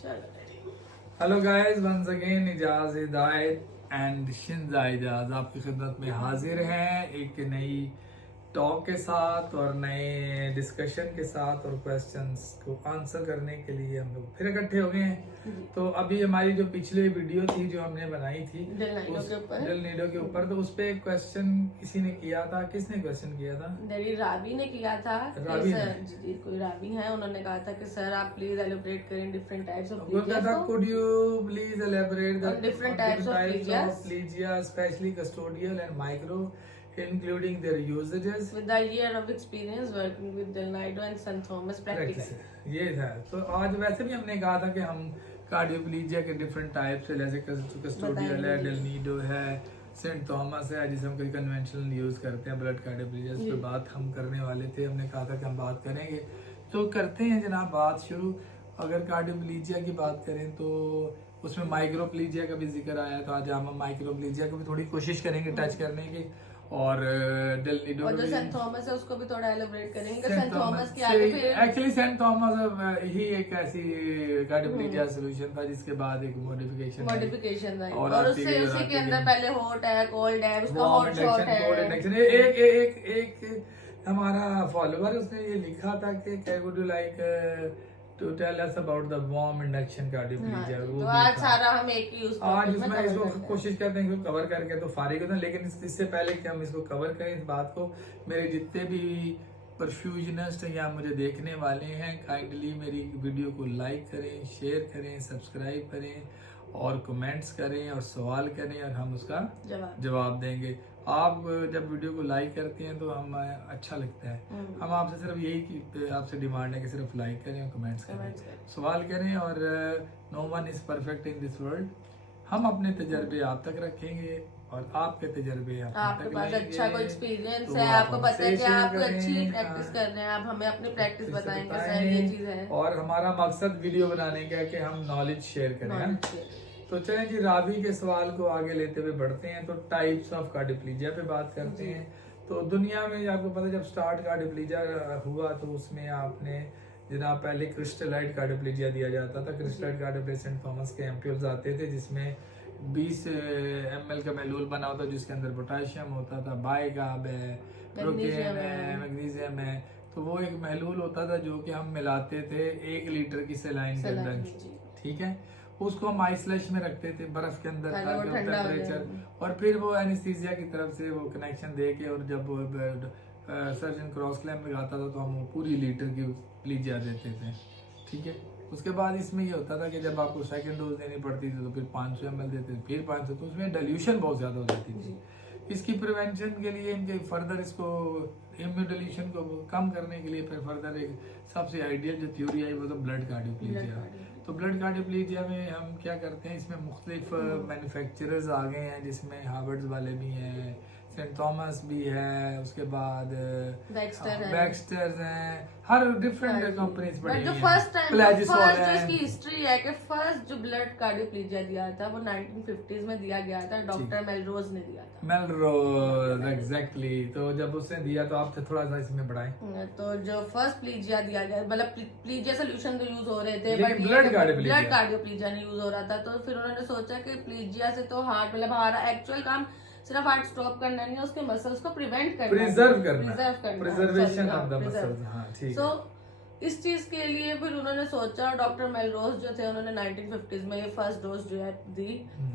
Hello guys, once again Ijaz Hidayat and शिंजा Ijaz आपकी खिदमत में हाजिर हैं एक नई टॉक के साथ और नए डिस्कशन के साथ और क्वेश्चंस को आंसर करने के लिए हम लोग फिर इकट्ठे हो गए हैं। तो अभी हमारी जो पिछली वीडियो थी जो हमने बनाई थी डेल नीडो के ऊपर, तो उस पे एक क्वेश्चन किसी ने किया था। किसने क्वेश्चन किया था? रावी ने किया था। रावी जी कोई रावी है, उन्होंने कहा था कि सर आप प्लीज एलिब्रेट करें different types of could you please elaborate the different types of plegia specially custodial and micro including their usages with the year of experience working with Del Nido and St. Thomas practice। ये था। तो आज वैसे भी हमने कहा था कि हम कार्डियोप्लीजिया के डिफरेंट टाइप्स है, जैसे कस्टोडियल है, डेल नीडो है, सेंट थॉमस है, जिसे हम कोई कन्वेंशनल यूज करते हैं ब्लड कार्डियोप्लीजिया, इस पर बात हम करने वाले थे। हमने कहा था कि हम बात करेंगे, तो करते हैं जनाब बात शुरू। अगर कार्डियोप्लीजिया की बात करें तो उसमें माइक्रोप्लीजिया का भी जिक्र आया, तो आज हम माइक्रोप्लीजिया को भी थोड़ी कोशिश करेंगे टच करने की। और डेल नीडो और जो सेंट थॉमस है उसको भी थोड़ा एलिब्रेट करेंगे। सेंट थॉमस के आगे फिर एक्चुअली सेंट थॉमस ही एक ऐसी कार्डियोप्लीजिया सॉल्यूशन था जिसके बाद एक मॉडिफिकेशन आई और उससे उसी के अंदर पहले हॉट है, कोल्ड है, उसका हॉट शॉट है। एक हमारा फॉलोवर उसने ये लिखा था कि क्या would you like to tell us about the warm induction cardioplegia। तो आज सारा हम एक ही आज इसमें इसको कोशिश करते हैं इसको कवर करके तो फारिग होते हैं, लेकिन इससे पहले कि हम इसको कवर करें इस बात को, मेरे जितने भी परफ्यूजनिस्ट या मुझे देखने वाले हैं काइंडली मेरी वीडियो को लाइक करें, शेयर करें, सब्सक्राइब करें और कमेंट्स करें और सवाल करें और हम उसका जवाब देंगे। आप जब वीडियो को लाइक करते हैं तो हम अच्छा लगता है। हम आपसे सिर्फ यही आपसे डिमांड है कि सिर्फ लाइक करें और कमेंट्स करें, सवाल करें। और no one is perfect in this world. हम अपने तजर्बे आप तक रखेंगे और आपके तजर्बे आपके पास अच्छा कोई एक्सपीरियंस है, आपको पता है कि आप अच्छी प्रैक्टिस कर रहे हैं, आप हमें अपनी प्रैक्टिस बताएंगे सर ये चीज है। और हमारा मकसद वीडियो बनाने का है कि हम नॉलेज शेयर करें। तो चलें जी, रावी के सवाल को आगे लेते हुए बढ़ते हैं। तो टाइप्स ऑफ कार्डियोप्लीजिया पे बात करते हैं। तो दुनिया में आपको पता है जब स्टार्ट कार्डियोप्लीजिया हुआ तो उसमें आपने जनाब पहले क्रिस्टलाइट कार्डियोप्लीजिया दिया जाता था। क्रिस्टलाइट कार्डियोप्लीजिया सेंट थॉमस के एम्प्यूल्स आते थे जिसमें 20 ml का महलूल बना होता जिसके अंदर पोटेशियम होता था, बाइकार्ब है, प्रोकेन है, मैग्नीशियम है। तो वो एक महलूल होता था जो कि हम मिलाते थे 1 लीटर की सलाइन के अंदर, ठीक है। उसको हम आइसलेश में रखते थे बर्फ के अंदर टेम्परेचर, और फिर वो एनेस्थीसिया की तरफ से वो कनेक्शन दे के, और जब सर्जन क्रॉस क्लैम्प लगाता था तो हम पूरी लीटर की प्लीजिया देते थे, ठीक है। उसके बाद इसमें ये होता था कि जब आपको सेकंड डोज देनी पड़ती थी तो फिर 500 ml देते थे, फिर 500, तो उसमें डाइल्यूशन बहुत ज्यादा हो जाती थी। इसकी प्रिवेंशन के लिए इनके फर्दर इसको इम्यूडिल्यूशन को कम करने के लिए फिर फर्दर एक सबसे आइडियल जो थ्योरी आई वो तो ब्लड कार्डियोप्लीजिया। तो ब्लड कार्डियोप्लीजिया में हम क्या करते हैं, इसमें मुख्तलिफ मैन्युफैक्चरर्स आ गए हैं जिसमें हार्वर्ड्स वाले भी हैं, सेंट थॉमस भी है, उसके बाद बैक्स्टर हैं, हर डिफरेंट कंपनीज बड़ी हैं। जो फर्स्ट जो इसकी हिस्ट्री है कि फर्स्ट जो ब्लड कार्डियोप्लीजिया दिया था वो 1950s में दिया गया था, डॉक्टर मेलरोज ने दिया था। Melrose, exactly. तो जब उसने दिया तो आप थोड़ा सा इसमें बढ़ाएं। तो जो फर्स्ट प्लीजिया दिया गया, मतलब प्लीजिया सोल्यूशन तो यूज हो रहे थे बट ब्लड कार्डियोप्लीजिया नहीं यूज हो रहा था। तो फिर उन्होंने सोचा कि प्लीजिया से तो हार्ट, मतलब हमारा एक्चुअल काम सिर्फ हार्ट स्टॉप करना नहीं है, उसके मसल्स को प्रिवेंट करना, प्रिजर्व करना, प्रिजर्वेशन ऑफ द मसल्स। हां ठीक है। इस चीज के लिए फिर उन्होंने सोचा, डॉक्टर मेलरोज जो थे उन्होंने 1950s में ये फर्स्ट डोज जो है दी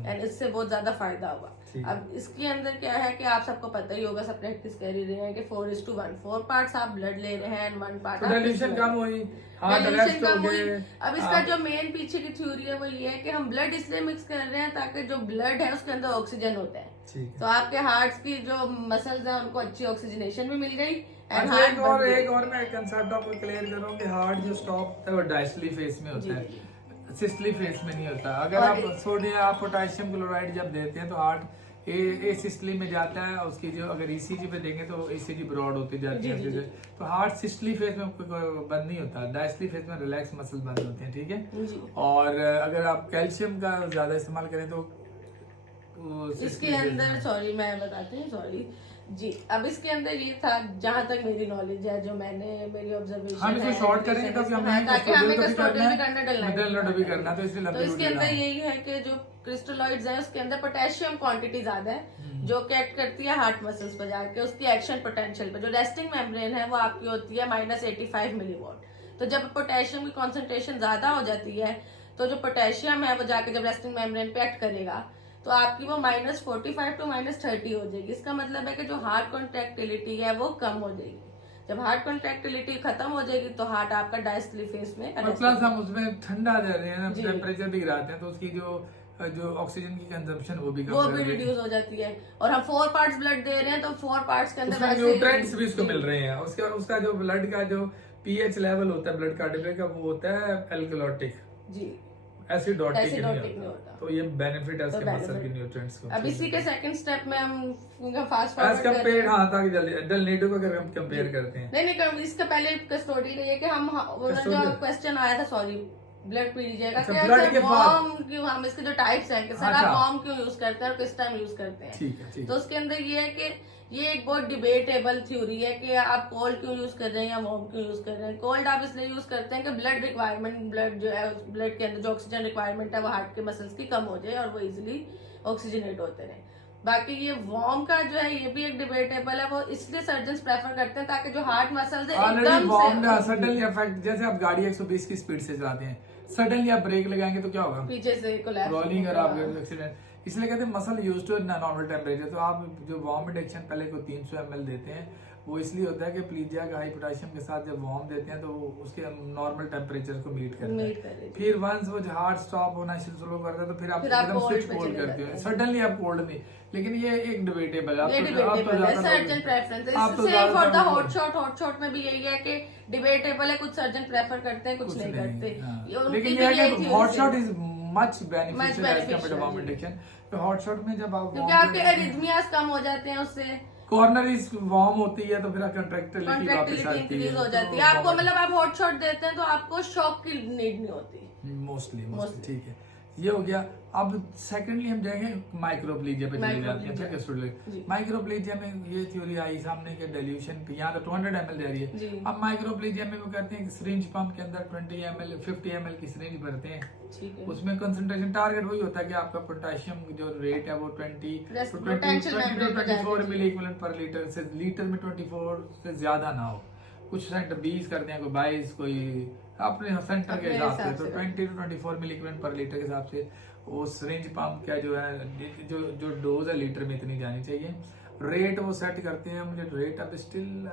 एंड इससे बहुत ज्यादा फायदा हुआ। अब इसके अंदर क्या है कि आप सबको पता ही होगा, सब प्रैक्टिस कर ही रहे हैं कि 4:1, 4 पार्ट्स आप ब्लड ले रहे हैं एंड 1 पार्ट डाइल्यूशन कम हुई, डाइल्यूशन कम हुई। अब इसका जो मेन पीछे की थ्योरी है वो ये है कि हम ब्लड इसलिए मिक्स कर रहे हैं ताकि जो ब्लड है उसके अंदर ऑक्सीजन होता है, तो आपके हार्ट की जो मसल्स हैं उनको अच्छी ऑक्सीजनेशन भी मिल गई। एक और मैं कंसेप्ट आपको क्लियर करूं कि हार्ट जो स्टॉप होता है वो डायस्टली फेज में होता है, सिस्टली फेज में नहीं होता। अगर आप सोडियम आप पोटेशियम क्लोराइड जब देते हैं तो हार्ट ए सिस्टली में जाता है, उसकी जो अगर ईसीजी पे देंगे तो ईसीजी ब्रॉड होती जाती है, तो हार्ट सिस्टली फेज में बंद नहीं होता, डायस्टली फेज में रिलैक्स मसल बंद होते हैं, ठीक है। और अगर आप कैल्शियम का ज्यादा इस्तेमाल करें तो इसके अंदर, सॉरी मैं बताती हूँ, सॉरी जी। अब इसके अंदर ये था जहां तक मेरी नॉलेज है, जो मैंने मेरी ऑब्जर्वेशन हम इसको शॉर्ट करेंगे ताकि हमें कस्टोडियल भी करना करना तो इसलिए तो इसके अंदर यही है कि जो क्रिस्टलॉइड्स हैं उसके अंदर पोटेशियम क्वांटिटी ज्यादा है जो कि एक्ट करती है हार्ट मसल्स पर जाके उसकी एक्शन पोटेंशियल पे। जो रेस्टिंग मेम्ब्रेन है वो आपकी होती है -85 मिलीवॉट। तो जब पोटेशियम की कॉन्सेंट्रेशन ज्यादा हो जाती है तो जो पोटेशियम है वो जाके जब रेस्टिंग मेम्ब्रेन पे एक्ट करेगा तो आपकी वो -45 टू -30 हो जाएगी। इसका मतलब है कि जो हार्ट कॉन्ट्रेक्टिलिटी है वो कम हो जाएगी। जब हार्ट कॉन्ट्रेक्टिलिटी खत्म हो जाएगी तो हार्ट आपका डायस्टली फेज में प्लस हम उसमें ठंडा दे रहे हैं ना, टेम्परेचर भी गिराते हैं तो उसकी जो ऑक्सीजन की कंजम्पशन वो भी रिड्यूस हो जाती है। और हम 4 पार्ट्स ब्लड दे रहे हैं तो 4 पार्ट्स के अंदर न्यूट्रिएंट्स भी उसको मिल रहे हैं। उसके और उसका जो ब्लड का जो पीएच लेवल होता है ब्लड कार्डियोलेट का वो होता है एल्कलॉटिक जी, एसिडोटिक नहीं होता। तो ये बेनिफिट है उसके मसल के न्यूट्रिएंट्स को। अब इसी के सेकंड स्टेप में हम फास्ट फॉरवर्ड कंपेयर ताकि जल्दी डेलनीडो को अगर हम कंपेयर करते हैं नहीं इसका पहले कस्टोडियल ये कि हम जो क्वेश्चन आया था सॉरी ब्लड पी लीजिएगा वार्म क्यों, हम इसके जो टाइप्स हैं कि सर आप वार्म क्यों यूज करते हैं और किस टाइम यूज करते हैं। ठीक है। तो उसके अंदर ये है कि ये एक बहुत डिबेटेबल थ्योरी है कि आप कोल्ड क्यों यूज कर रहे हैं या वार्म क्यों यूज कर रहे हैं। कोल्ड आप इसलिए यूज करते हैं कि ब्लड रिक्वायरमेंट, ब्लड जो है ब्लड के अंदर जो ऑक्सीजन रिक्वायरमेंट है वो हार्ट के मसल्स की कम हो जाए और वो इजिली ऑक्सीजनेट होते रहे। बाकी ये वार्म का जो है ये भी एक डिबेटेबल है, वो इसलिए सर्जन प्रेफर करते हैं ताकि जो हार्ट मसल्स है एकदम से सडनली इफेक्ट, जैसे आप गाड़ी 120 की स्पीड से चलाते हैं, सडनली आप ब्रेक लगाएंगे तो क्या होगा, पीछे से कोलैप्स रोलिंग और आप एक्सीडेंट। इसलिए कहते हैं muscle use to normal temperature. तो आप जो वार्म इंडक्शन पहले को 300 ml देते हैं वो इसलिए होता है कि प्लीजिया का हाई पोटेशियम के साथ जब वार्म देते हैं तो उसके नॉर्मल टेम्परेचर को मीट करता है। फिर वंस वो हार्ट स्टॉप होना शुरू करता है तो फिर आप एकदम स्विच कोल्ड करते हो, सडनली आप कोल्ड नहीं। लेकिन ये एक debatable surgeon preference for the hot shot में भी यही है कि डिबेटेबल है, कुछ सर्जन प्रेफर करते हैं कुछ नहीं करते। लेकिन ये है कि hot shot is much beneficial as compared to warm induction. तो हॉट शॉट में जब आप क्योंकि आपके एरिथमियास कम हो जाते हैं उससे, कॉर्नरी वार्म होती है तो फिर कंट्रैक्टिलिटी वापस आती इंक्रीज हो जाती है। आपको मतलब आप हॉट शॉट देते हैं तो आपको शॉक की नीड नहीं होती मोस्टली। ठीक है, ये हो गया। अब सेकेंडली हम जाएंगे माइक्रोप्लीजिया पे चले जाते हैं। फिर स्टूडेंट माइक्रोप्लीजिया में ये थ्योरी आई सामने के डाइल्यूशन पे, यहाँ तो 200 ml दे रही है। अब माइक्रोप्लीजिया में वो कहते हैं कि सिरिंज पंप के अंदर 20 ml 50 ml की सिरिंज भरते हैं, उसमें कंसंट्रेशन टारगेट वही होता है कि आपका पोटेशियम जो रेट है वो 20 to 24 milliequivalent per litre से, लीटर में 24 से ज्यादा ना हो। कुछ सेंटर 20 करते हैं, कोई 22, कोई अपने सेंटर के हिसाब से। तो 20 to 24 milliequivalent per litre के हिसाब से वो सिरिंज पंप का जो है जो डोज है लीटर में इतनी जानी चाहिए। रेट वो सेट करते हैं, मुझे रेट अब स्टिल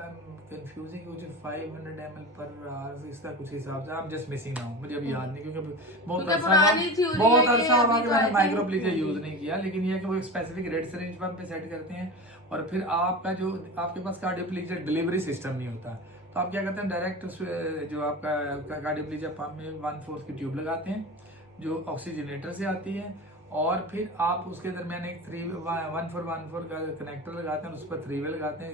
कंफ्यूजिंग, मुझे 500 ml पर आवर इसका कुछ हिसाब से, आप जस्ट मिसिंग ना हो, मुझे अभी याद नहीं क्योंकि बहुत अरसा हुआ कि मैंने माइक्रोप्लीजिया यूज नहीं किया। लेकिन ये कि वो एक स्पेसिफिक रेट सिरिंज पंप पे सेट करते हैं और फिर आपका जो आपके पास कार्डियोप्लीजिया डिलीवरी सिस्टम नहीं होता तो आप क्या करते हैं डायरेक्ट जो आपका कार्डियोप्लीजिया पंप में 1/4 की ट्यूब लगाते हैं जो ऑक्सीजनेटर से आती है और फिर आप उसके दरमियान एक 1/4 का कनेक्टर लगाते हैं, उस पर 3 वे लगाते हैं।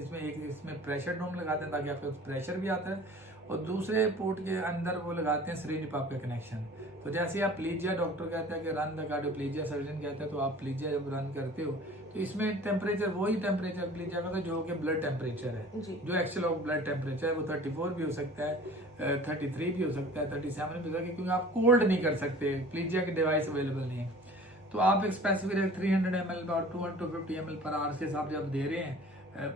इसमें प्रेशर डोम लगाते हैं ताकि आपका प्रेशर भी आता है और दूसरे पोर्ट के अंदर वो लगाते हैं सिरिंज पंप का कनेक्शन। तो जैसे आप प्लीजिया, डॉक्टर कहता है कि रन द कार्डियोप्लीजिया, सर्जन कहता है तो आप प्लीजिया जब रन करते हो तो इसमें टेम्परेचर वही टेम्परेचर प्लीजिया का जो कि ब्लड टेम्परेचर है, जो एक्चुअल ऑफ ब्लड टेम्परेचर है वो 34 भी हो सकता है, 33 भी हो सकता है, 37 भी हो सकता है, क्योंकि आप कोल्ड नहीं कर सकते, प्लीजिया की डिवाइस अवेलेबल नहीं है। तो आप एक स्पेसिफिक 300 ml और 250 ml पर आवर के हिसाब से आप दे रहे हैं,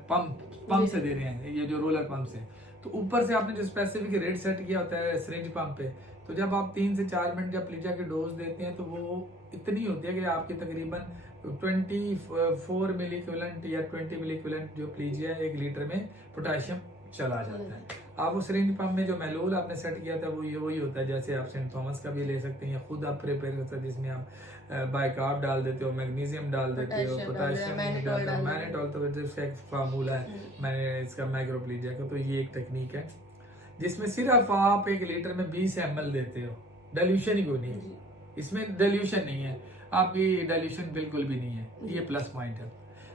पंप से दे रहे हैं, ये जो रोलर पंप से। तो ऊपर से आपने जो स्पेसिफिक रेट सेट किया होता है सिरिंज पंप पे, तो जब आप 3 से 4 मिनट जब प्लीजिया की डोज देते हैं तो वो इतनी होती है कि आपकी तकरीबन 24 मिली इक्विवेलेंट या 20 मिली इक्विवेलेंट जो प्लीजिया 1 लीटर में पोटेशियम चला जाता है। आप उस सिरिंज पंप में जो मेलोल आपने सेट किया था वो ये वही होता है, जैसे आप सेंट थॉमस का भी ले सकते हैं या खुद आप प्रिपेयर कर सकते हैं, जिसमें आप बाइकार्ब डाल देते हो, मैग्नीशियम डाल देते हो, पोटेशियम मैनिटोल, तो इसका एक फार्मूला है मैंने इसका माइक्रोप्लीजिया का। तो ये एक टेक्निक है जिसमें सिर्फ आप 1 लीटर में 20 ml देते हो, डाइल्यूशन ही कोई नहीं है इसमें, डाइल्यूशन नहीं है, आपकी डाइल्यूशन बिल्कुल भी नहीं है, ये प्लस पॉइंट है।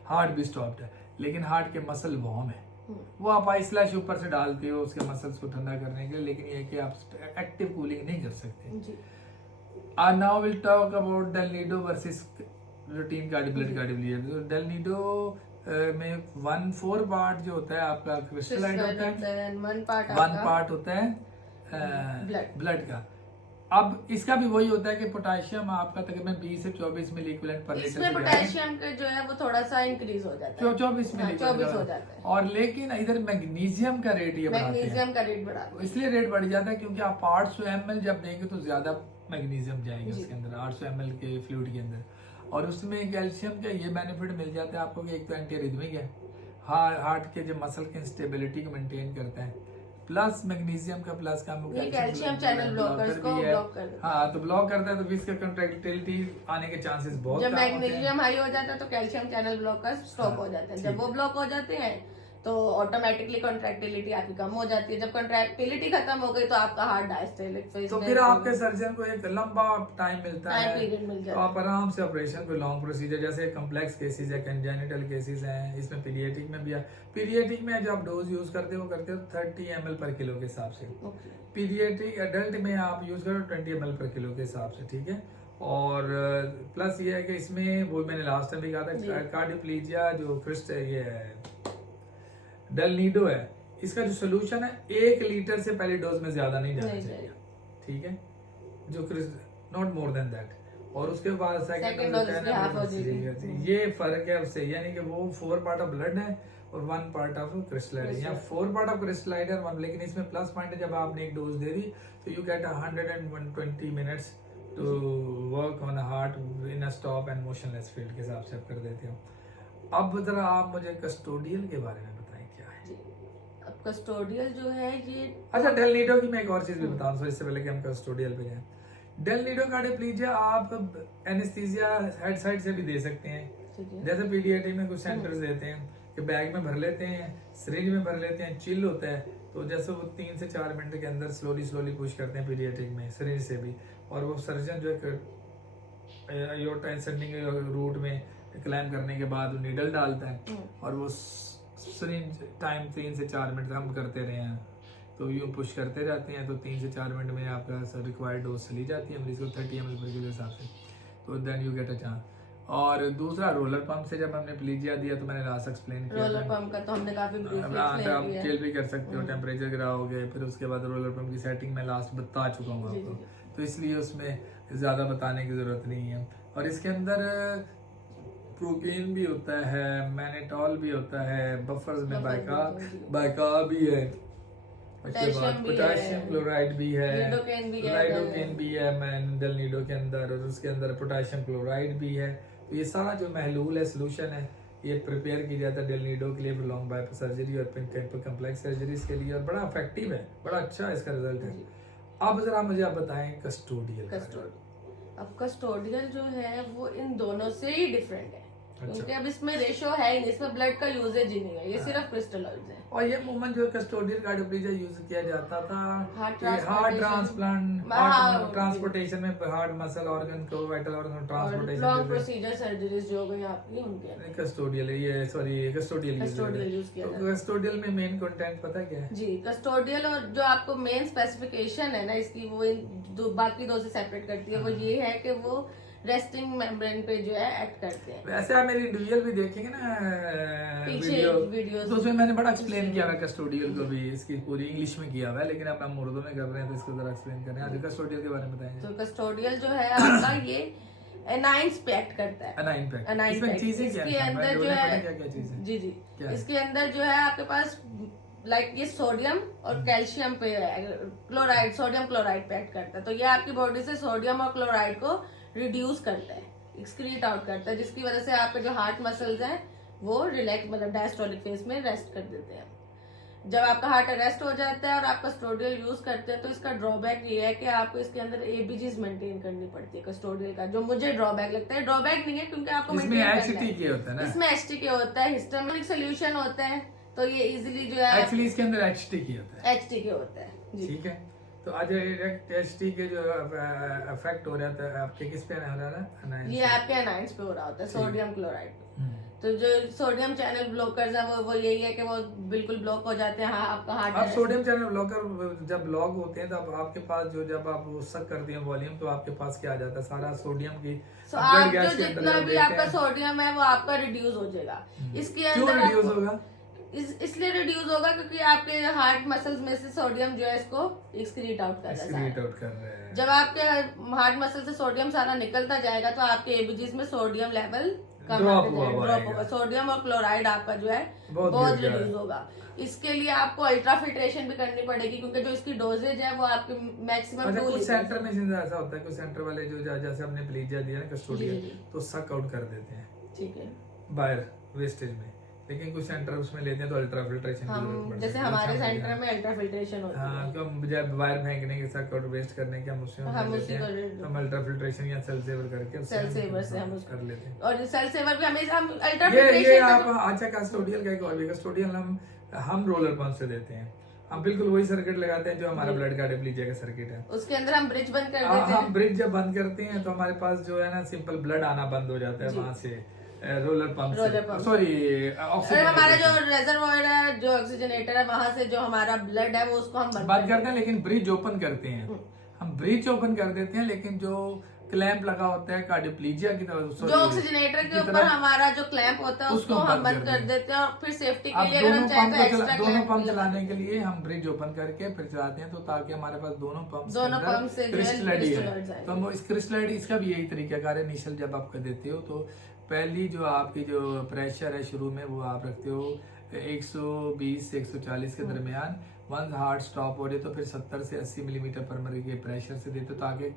हार्ट भी स्टॉप्ड है लेकिन हार्ट के मसल वार्म है, वो आप आइस स्लैश ऊपर से डालते हो उसके मसल्स को ठंडा करने के लिए, लेकिन ये कि आप एक्टिव कूलिंग नहीं कर सकते। Now will talk about del Nido versus routine cardioplegia. Del Nido में 1/4 पार्ट जो होता है आपका क्रिस्टलाइट होता है, 1 पार्ट होता है ब्लड का। अब इसका भी वही होता है कि पोटेशियम आपका तकरीबन 20 से 24 मिली इक्विवेलेंट पर लीटर। इसमें पोटेशियम का जो है वो थोड़ा सा इंक्रीज हो जाता है, 24 मिली 24 हो जाता है। और लेकिन इधर मैग्नीशियम का रेट ये बढ़ाते हैं, मैग्नीशियम का रेट बढ़ाते हैं, इसलिए रेट बढ़ जाता है क्योंकि आप 800 ml जब देंगे तो ज्यादा मैग्नीशियम जाएगा उसके अंदर, 800 ml के फ्लूइड के अंदर। और उसमें कैल्शियम का ये बेनिफिट मिल जाता है आपको कि एक तो एंटी रिदमिक है, हार्ट के जो मसल की इंस्टेबिलिटी को मेंटेन करता है, प्लस मैग्नीशियम का प्लस काम कैल्शियम चैनल ब्लॉकर्स को ब्लॉक कर देता है। हाँ, तो ब्लॉक करता है तो इसका कंट्रैक्टिलिटी आने के चांसेस बहुत जब कम होते हैं। मैग्नीशियम हाई हो जाता है तो कैल्शियम चैनल ब्लॉकर्स स्टॉप हो जाते हैं। जब वो ब्लॉक हो जाते हैं तो ऑटोमेटिकली कॉन्ट्रैक्टिलिटी आपकी कम हो जाती है। जब कॉन्ट्रैक्टिलिटी खत्म हो गई तो आपका हार्ट डायस्टोलिक फेज तो फिर आपके सर्जन को एक लंबा टाइम मिलता है, पीरियड मिल तो जाता आप आराम से ऑपरेशन को लॉन्ग प्रोसीजर, जैसे कम्प्लेक्स केसेस है, कंजेनिटल केसेस हैं, इसमें पीडियाट्रिक में भी है। पीडियाट्रिक में जो आप डोज यूज करते हो वो करते हो 30 ml पर किलो के हिसाब से। पीडियाट्रिक एडल्ट में आप यूज करो 20 ml पर किलो के हिसाब से, ठीक है। और प्लस ये है कि इसमें वो मैंने लास्ट टाइम भी कहा था, कार्डियोप्लीजिया जो क्रिस्ट ये है डेलनीडो है, इसका जो सोल्यूशन है 1 लीटर से पहले डोज में ज्यादा नहीं जाना चाहिए, ठीक है, जो नॉट मोर देन दैट। और उसके बाद सेकंड डोज ये फर्क है उससे, यानी कि वो 4 पार्ट ऑफ ब्लड है और 1 पार्ट ऑफ क्रिस्टलाइट है, या 4 पार्ट ऑफ क्रिस्टलाइट है 1, लेकिन इसमें प्लस पॉइंट है जब आपने एक डोज दे दी तो you get 120 minutes to work on heart in a stop and motionless field के हिसाब से आप कर देते हो। अब जरा आप मुझे कस्टोडियल के बारे में बताएं क्या है। अब कस्टोडियल जो है ये, अच्छा डेलनीडो की मैं एक और चीज भी बताऊं इससे पहले कि हम कस्टोडियल पे जाएं। डेलनीडो कार्डियोप्लीजिया आप एनेस्थीसिया हेड साइड से भी दे सकते हैं, जैसे पीडियाट्रिक में कुछ सेंटर्स देते हैं कि बैग में भर लेते हैं, सिरिंज में भर लेते हैं, चिल होता है, तो जैसे वो 3 से 4 मिनट के अंदर स्लोली पुश करते हैं पीडियाट्रिक में सिरिंज से भी। और वो सर्जन जो है अयोर्टा इंसेंडिंग रूट में क्लैम्प करने के बाद वो नीडल डालता है और वो सिरिंज टाइम 3 से 4 मिनट हम करते रहे हैं, तो यूँ पुश करते रहते हैं, तो 3 से 4 मिनट में आपका रिक्वायर्ड डोज चली जाती है मरीज को 30 ml पर किलो हिसाब से, तो then you get a chance. और दूसरा रोलर पंप से जब हमने प्लीजिया दिया तो मैंने लास्ट एक्सप्लेन किया, रोलर पंप का तो हमने काफी ब्रीफली आप चिल भी कर सकते हो, टेम्परेचर गिराओगे, फिर उसके बाद रोलर पंप की सेटिंग मैं लास्ट बता चुका हूँ आपको, तो इसलिए उसमें ज्यादा बताने की जरूरत नहीं है। और इसके अंदर प्रोटीन भी होता है, मैनेटॉल भी होता है, बफर्स में बाइका भी है, उसके बाद पोटेशियम क्लोराइड भी है, लाइडोकेन भी है डेलनीडो के अंदर, और उसके अंदर पोटेशियम क्लोराइड भी है। तो ये सारा जो महलूल है, सोल्यूशन है, ये प्रिपेयर की जाता है डेलनीडो के लिए लॉन्ग बाईपास सर्जरी और कम्प्लेक्स सर्जरीज के लिए, और बड़ा इफेक्टिव है, बड़ा अच्छा इसका रिजल्ट है। अब जरा मुझे आप बताएं कस्टोडियल। अब कस्टोडियल जो है वो इन दोनों से ही डिफरेंट है, क्योंकि अब इसमें रेशो है ही नहीं, इसमें ब्लड का यूजेज ही नहीं है, ये सिर्फ क्रिस्टलॉइड्स है। और ये मूवमेंट जो कस्टोडियल कार्डियोप्लीजिया यूज किया जाता था हार्ट ट्रांसप्लांट, ट्रांसपोर्टेशन में हार्ट मसल ऑर्गन को, vital organ transportation, long procedure surgeries जो हो गई आपकी उनके कस्टोडियल ये कस्टोडियल यूज किया। तो कस्टोडियल में मेन कंटेंट पता क्या है जी? कस्टोडियल और जो आपको मेन स्पेसिफिकेशन है ना इसकी, वो बाकी दो से सेपरेट करती है, वो ये है कि वो रेस्टिंग मेम्ब्रेन पे जो है एक्ट करते हैं। वैसे आप मेरी इंडिविजुअल भी देखेंगे ना वीडियो, तो उसमें मैंने बड़ा एक्सप्लेन किया हुआ है कस्टोडियल को भी, इसकी पूरी इंग्लिश में किया हुआ है, लेकिन अब हम उर्दू में कर रहे हैं तो इसको जरा एक्सप्लेन करें। आज कस्टोडियल के बारे में बताएंगे। तो कस्टोडियल जो है आपका ये एनाइंस पे एक्ट करता है। इसके अंदर जो है जी इसके अंदर जो है आपके पास लाइक ये सोडियम और कैल्शियम पे क्लोराइड, सोडियम क्लोराइड पे एक्ट करता है, तो ये आपकी बॉडी से सोडियम और क्लोराइड को रिड्यूस करता है, एक्सक्रीट आउट करता है, जिसकी वजह से आपके जो हार्ट मसल्स हैं वो रिलैक्स, मतलब डायस्टोलिक फेज में रेस्ट कर देते हैं। जब आपका हार्ट अरेस्ट हो जाता है और आप कस्टोडियल यूज करते हैं तो इसका ड्रॉबैक ये है कि आपको इसके अंदर एबीजीज मेंटेन करनी पड़ती है कस्टोडियल का, जो मुझे ड्रॉबैक लगता है। ड्रॉबैक नहीं है क्योंकि आपको इसमें HTK होता है ना, इसमें HTK होता है, हिस्टामिनिक सोल्यूशन होता है, तो ये इजीली जो है एक्चुअली इसके अंदर HTK होता है, HTK होता है, ठीक है। तो आज HTK जो इफेक्ट हो रहा था आपके किस पे हो रहा है? ये आपके एनाइंस पे हो रहा होता है, सोडियम क्लोराइड। तो जो सोडियम चैनल ब्लॉकर्स है वो यही है कि वो बिल्कुल ब्लॉक हो जाते हैं। हाँ, आपका अब हार्ट सोडियम चैनल ब्लॉकर जब ब्लॉक होते हैं तब आपके पास जो जब आप वो सक करते हैं वॉल्यूम तो आपके पास क्या आ जाता है सारा सोडियम की आप ब्लड गैस जो के अंदर जितना जब भी देखते आपका हैं। सोडियम है वो आपका रिड्यूस हो जाएगा। इसके क्यों अंदर रिड्यूस आपको- होगा? इसलिए रिड्यूस होगा क्योंकि आपके हार्ट मसल्स में से सोडियम जो है इसको एक्सक्रीट आउट कर रहा है एक्सक्रीट सारा। आउट कर रहे हैं। जब आपके हार्ट मसल से सोडियम सारा निकलता जाएगा तो आपके एबीजीज में सोडियम लेवल कम ड्रॉप आते हुआ जाएगा, हुआ ड्रॉप आएगा। होगा। सोडियम और क्लोराइड आपका जो है बहुत बहुत गिर गया है। रिड्यूस होगा। इसके लिए आपको अल्ट्रा फिल्ट्रेशन भी करनी पड़ेगी क्योंकि जो इसकी डोजेज है वो आपकी मैक्सिमम अच्छा 2 कुछ लीटर। सेंटर में ऐसा होता है कुछ सेंटर वाले जो जैसे हमने प्लीजिया दिया ना कस्टोडियल जी, जी। तो सक आउट कर देते हैं ठीक है। बाहर वेस्टेज में, लेकिन कुछ सेंटर उसमें लेते हैं तो अल्ट्रा फिल्ट्रेशन की जरूरत हम पड़ती जैसे है। हमारे समझ सेंटर गया। में अल्ट्रा फिल्ट्रेशन होती हाँ है। क्यों जब वायर फेंकने के सक आउट वेस्ट करने के हम उससे हम कर लेते उसी को हैं तो हम अल्ट्रा फिल्ट्रेशन या सेल सेवर करके उससे सेल सेवर से हम कर लेते हैं। और सेल सेवर भी हमेशा हम अल्ट्रा ये फिल्ट्रेशन आप अच्छा कस्टोडियल का एक और भी कस्टोडियल हम रोलर पंप से देते हैं। हम बिल्कुल वही सर्किट लगाते हैं जो हमारा ब्लड का डिप्लीजिया का सर्किट है। उसके अंदर हम ब्रिज बंद कर देते हम हैं। ब्रिज जब बंद करते हैं तो हमारे पास जो है ना सिंपल ब्लड आना बंद हो जाता है वहां से रोलर पंप से सॉरी और हमारा जो रेजरवॉयर है जो ऑक्सीजनेटर है वहां से जो हमारा ब्लड है वो उसको हम बंद करते हैं, लेकिन ब्रिज ओपन करते हैं। हम ब्रिज ओपन कर देते हैं लेकिन जो क्लैंप लगा होता है कार्डियोप्लीजिया की तरफ जो ऑक्सीजनेटर के ऊपर हमारा जो क्लैंप होता है उसको हम बंद कर देते हैं और फिर सेफ्टी के अब लिए अगर हम चाहें तो एक्स्ट्रा दोनों पंप चलाने के लिए हम ब्रिज ओपन करके फिर चलाते हैं तो ताकि हमारे पास दोनों पंप से जो है क्रिस्टलाइड है। crystalloids तो हम इस क्रिस्टलाइड इसका भी यही तरीका कार है। इनिशियल जब आप कर देते हो तो पहली जो आपकी जो प्रेशर है शुरू में वो आप रखते हो 120 से 140 के दरमियान। वंस हार्ट स्टॉप हो जाए तो फिर 70 से 80 मिलीमीटर पर मर्री के प्रेशर से देते हो ताकि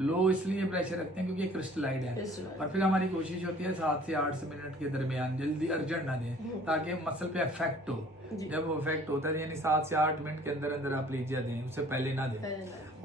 लो इसलिए प्रेशर रखते हैं क्योंकि ये क्रिस्टलाइड है। और फिर हमारी कोशिश होती है 7 से 8 मिनट के दरमियान जल्दी अर्जेंट ना दें ताकि मसल पे इफेक्ट हो। जब वो इफेक्ट होता है यानी 7 से 8 मिनट के अंदर अंदर आप लीजिए दें, उससे पहले ना दें।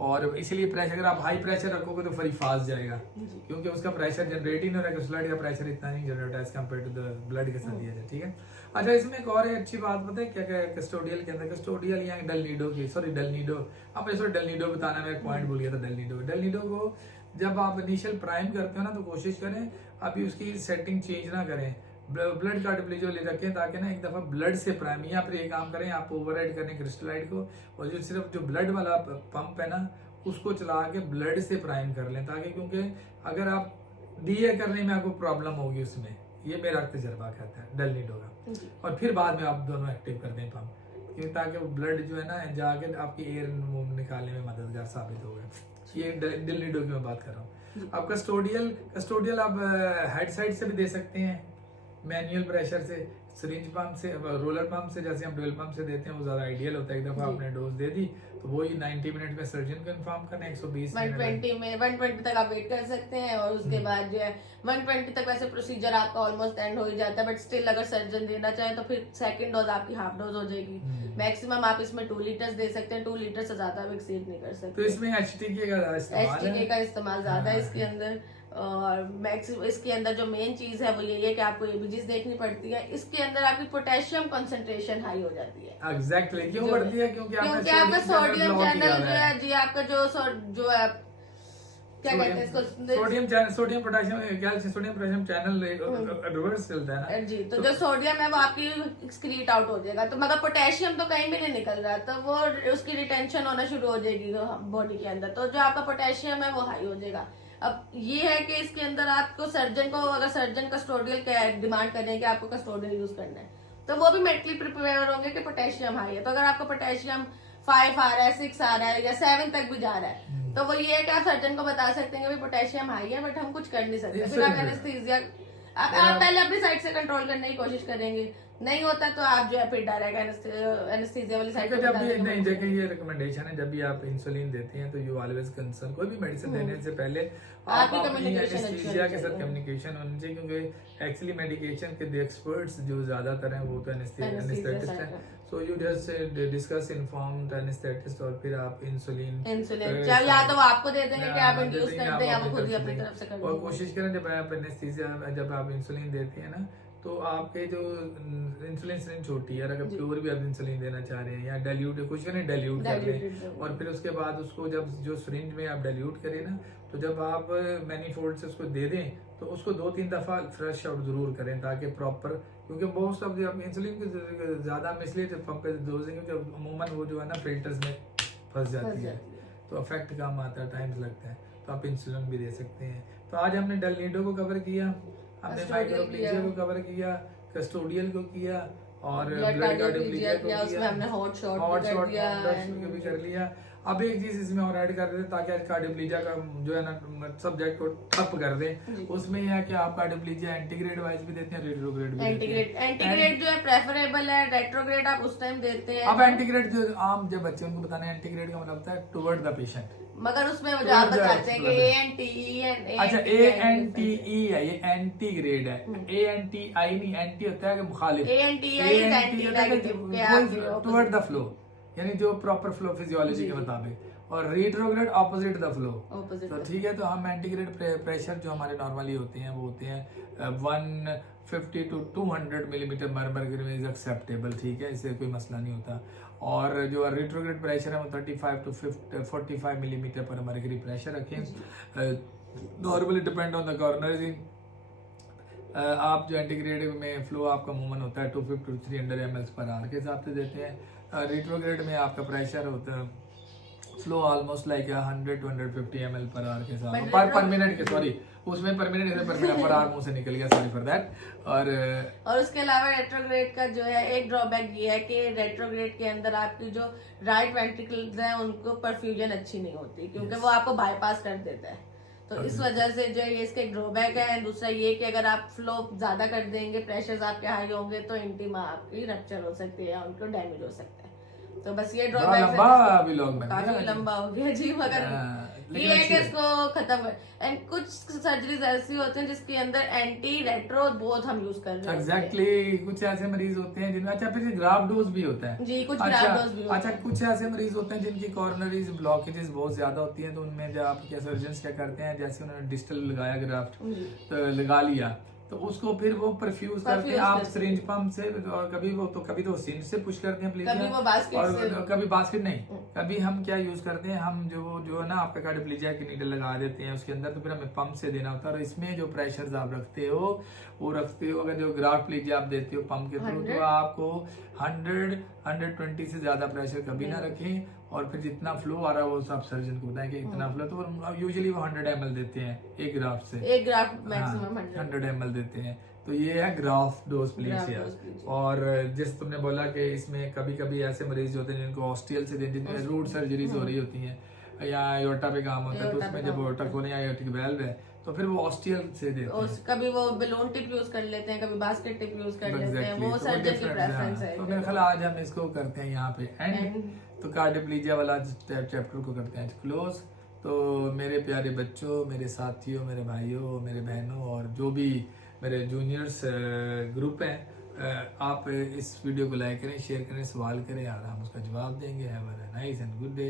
और इसलिए प्रेशर अगर आप हाई प्रेशर रखोगे तो फिर फास्ट जाएगा क्योंकि उसका प्रेशर जनरेट ही नहीं हो रहा है। क्रिस्टलाइड का प्रेशर इतना नहीं जनरेट है as compare to the blood के साथ दिया जाए। ठीक है। अच्छा इसमें एक और अच्छी बात पता है क्या क्या कस्टोडियल के अंदर कस्टोडियल या डेलनीडो की सॉरी डेलनीडो आप डेलनीडो बताना मैं एक पॉइंट भूल गया था। डेलनीडो को जब आप इनिशियल प्राइम करते हो ना तो कोशिश करें अभी उसकी सेटिंग चेंज ना करें। ब्लड कार्डियोप्लीजिया ले रखें ताकि ना एक दफा ब्लड से प्राइम या फिर ये काम करें आप ओवरराइड करें क्रिस्टलाइड को और जो सिर्फ जो ब्लड वाला पंप है ना उसको चला के ब्लड से प्राइम कर लें ताकि क्योंकि अगर आप डीए करने में आपको प्रॉब्लम होगी उसमें। ये मेरा तजर्बा कहता है डेलनीडो का। और फिर बाद में आप दोनों एक्टिव कर दें पंप क्योंकि ताकि वो ब्लड जो है ना जाके आपकी एयर निकालने में मददगार साबित होगा। ये डेलनीडो की मैं बात कर रहा हूँ। अब कस्टोडियल आप हेड साइड से भी दे सकते हैं मैनुअल प्रेशर से, सिरिंज पंप से, रोलर पंप से जैसे हम डुअल पंप से देते हैं वो ज्यादा आइडियल होता है। एक दफा आपने डोज दे दी तो वही 90 मिनट में सर्जन को इन्फॉर्म करना 120 120 में 120 तक आप वेट कर सकते हैं और उसके बाद जो है 120 तक वैसे प्रोसीजर आपका ऑलमोस्ट एंड हो ही जाता है। बट स्टिल अगर सर्जन देना चाहे तो फिर सेकंड डोज आपकी हाफ डोज हो जाएगी। मैक्सिमम आप इसमें 2 लीटर्स दे सकते हैं। 2 लीटर से ज्यादा आप एक्सीड नहीं कर सकते। तो इसमें एचटीके का इस्तेमाल ज्यादा है इसके अंदर। और मैक्सिमम इसके अंदर जो मेन चीज है वो यही है कि आपको एबीजीज देखनी पड़ती है। इसके अंदर आपकी पोटेशियम कंसंट्रेशन हाई हो जाती है। एग्जैक्टली क्यों बढ़ती है? क्योंकि आपका सोडियम चैनल जो है जी आपका जो है क्या कहते हैं इसको सोडियम पोटेशियम चैनल रिवर्स चलता है ना जी। तो जो सोडियम है वो आपकी एक्सक्रीट आउट हो जाएगा तो मगर पोटेशियम तो कहीं भी नहीं निकल रहा तो वो उसकी रिटेंशन होना शुरू हो जाएगी बॉडी के अंदर। तो जो आपका पोटेशियम है वो हाई हो जाएगा। अब ये है कि इसके अंदर आपको सर्जन को अगर सर्जन कस्टोडियल डिमांड करें कि आपको कस्टोडियल यूज करना है तो वो भी मेंटली प्रिपेयर होंगे कि पोटेशियम हाई है। तो अगर आपका पोटेशियम 5 आ रहा है 6 आ रहा है या 7 तक भी जा रहा है तो वो ये है कि आप सर्जन को बता सकते हैं कि पोटेशियम हाई है बट हम कुछ कर नहीं सकते। फिर आप एनेस्थीसिया आप पहले अपनी साइड से कंट्रोल करने की कोशिश करेंगे, नहीं होता तो आप जो है फिर डायरेक्ट एनेस्थीसिया वाली साइड जब भी नहीं देखें ये रिकमेंडेशन है जब भी आप इंसुलिन देते हैं तो यू ऑलवेज कंसर्न कोई भी मेडिसिन देने से पहले आप अपनी एनेस्थीसिया के साथ कम्युनिकेशन होनी चाहिए क्योंकि एक्चुअली मेडिकेशन के एक्सपर्ट्स जो ज्यादातर हैं वो तो एनेस्थेटिस्ट हैं। So you just discuss inform anaesthetist और फिर आप इंसुलिन या तो आपको दे देंगे कि आप इंड्यूस कर दें या वो खुद ही अपनी तरफ से कर दें। और कोशिश करें जब आप एनेस्थीसिया जब आप इंसुलिन देते हैं ना तो आपके जो इंसुलिन सिरिंज छोटी है, अगर प्योर भी आप इंसुलिन देना चाह रहे हैं या डाइल्यूट कुछ करें, डाइल्यूट कर लें, और फिर उसके बाद उसको जब जो सिरिंज में आप डाइल्यूट करें ना, तो जब आप मैनीफोल्ड से उसको दे दें तो उसको 2-3 दफा फ्रेश आउट जरूर करें, ताकि प्रॉपर, क्योंकि मोस्ट ऑफ द इंसुलिन की ज्यादा हम इसलिए जब पंप पे डोजिंग, जब अमूमन वो जो है ना फिल्टर्स में फंस जाती है, तो इफेक्ट कम आता है, टाइम लगता है, तो आप इंसुलिन भी दे सकते हैं। तो आज हमने डेलनीडो को कवर किया, हमने माइक्रोप्लेजिया को कवर किया, कस्टोडियल को किया, और ब्लड कार्डियोप्लेजिया को किया, उसमें हमने हॉट शॉट भी कर लिया। अब एक चीज इसमें और ऐड कर देते ताकि आज कार्डियोप्लेजिया का जो है ना सब्जेक्ट को ठप कर दें। उसमें यह है कि आप कार्डियोप्लेजिया एंटीग्रेड वाइज भी देते हैं, रेट्रोग्रेड भी देते हैं। एंटीग्रेड जो है प्रेफरेबल है, रेट्रोग्रेड आप उस टाइम देते हैं। अब एंटीग्रेड जो आम जब बच्चे उनको बताने, एंटीग्रेड का मतलब होता है टुवर्ड द पेशेंट, मगर उसमें मुझे आप बताते हैं कि ANTE अच्छा ANTE है, ये एंटीग्रेड है, ANTI नहीं, एंटी होता है कि मुखालिफ, टुवर्ड द फ्लो, यानी जो प्रॉपर फ्लो फिजियोलॉजी के मुताबिक, और रेट्रोग्रेड ऑपोजिट द फ्लो। तो ठीक है, तो हम एंटीग्रेड प्रेशर जो हमारे नॉर्मली होते हैं वो होते हैं 150 to 200 मिलीमीटर मरमरी में इज एक्सेप्टेबल, ठीक है, इससे कोई मसला नहीं होता। और जो रेट्रोग्रेड प्रेशर है वो 35 to 45 मिलीमीटर पर मरकरी प्रेशर रखें, normally depend on the coronary. आप जो एंटीग्रेड में फ्लो आपका अमूमन होता है 250 to 300 ml पर आवर के हिसाब से देते हैं। रेट्रोग्रेड में आपका प्रेशर होता है flow almost like 100 to 150 ml per hour के हिसाब पर मिनट के, सॉरी उसमें पर मिनट पर आवर मुंह से निकल गया, सॉरी फॉर दैट। और उसके अलावा रेट्रोग्रेड का जो है एक ड्रॉबैक ये है कि रेट्रोग्रेड के अंदर आपकी जो राइट वेंट्रिकल्स हैं उनको परफ्यूजन अच्छी नहीं होती, क्योंकि वो आपको बाईपास कर देता है, तो इस वजह से जो ये इसका एक ड्रॉबैक है। दूसरा ये कि अगर आप फ्लो ज्यादा कर देंगे, प्रेशर्स आपके हाई होंगे, तो इंटीमा आपकी रप्चर हो सकती है, उनको डैमेज हो सकता है। तो बस ये ड्रॉबैक है, काफी लंबा हो गया जी, मगर ये है कि इसको खत्म कर। एंड कुछ सर्जरीज ऐसी होती हैं जिसके अंदर एंटी रेट्रो बोथ हम यूज कर रहे हैं। एग्जैक्टली, कुछ ऐसे मरीज होते हैं जिनमें, अच्छा फिर ग्राफ डोज भी होता है जी, कुछ ग्राफ डोज भी होता है। अच्छा, कुछ ऐसे मरीज होते हैं जिनकी कॉर्नरीज ब्लॉकेजेस बहुत ज्यादा होती हैं, तो उनमें जब आप क्या सर्जन क्या करते हैं, जैसे उन्होंने डिस्टल लगाया ग्राफ्ट तो लगा लिया, तो उसको फिर वो परफ्यूज करके आप सिरिंज पंप से, और कभी तो सिरिंज से पुश करते हैं प्लीज, और कभी बास्केट नहीं, कभी हम क्या यूज करते हैं, हम जो है ना आपका कार्डियोप्लेजिया की नीडल लगा देते हैं उसके अंदर, तो फिर हमें पंप से देना होता है। और इसमें जो प्रेशर्स आप रखते हो वो रखते हो, अगर जो ग्राफ्ट प्लेजिया आप देते हो पंप के थ्रू, तो आपको 100-120 से ज्यादा प्रेशर कभी ना रखें, और फिर जितना फ्लो आ रहा है वो सब सर्जन को बताएं कि इतना फ्लो, तो यूजुअली वो 100 ml देते हैं एक ग्राफ्ट से, एक ग्राफ्ट मैक्सिमम 100 ml देते हैं। तो ये है ग्राफ्ट डोज प्लेजिया। और जिस तुमने बोला कि इसमें कभी कभी ऐसे मरीज होते हैं जिनको ऑस्टियल से जिनमें रूट सर्जरीज हो रही होती हैं, या एओर्टा पे काम होता है, तो उसमें जब एओर्टा खोले या एओर्टिक वाल्व है, तो फिर वो ऑस्टियल से देते हैं, कभी वो बलून टिप यूज कर लेते हैं, कभी बास्केट टिप यूज कर लेते हैं, वो सर्जन की प्रेफरेंस है। तो मेरे ख्याल आज हम इसको करते हैं यहाँ पे एंड, तो कार्डियोप्लेजिया वाला चैप्टर को करते हैं क्लोज। तो मेरे प्यारे बच्चों, मेरे साथियों, मेरे भाइयों, मेरे बहनों, और जो भी मेरे जूनियर्स ग्रुप हैं, आप इस वीडियो को लाइक करें, शेयर करें, सवाल करें, और हम उसका जवाब देंगे। Have a nice and good day.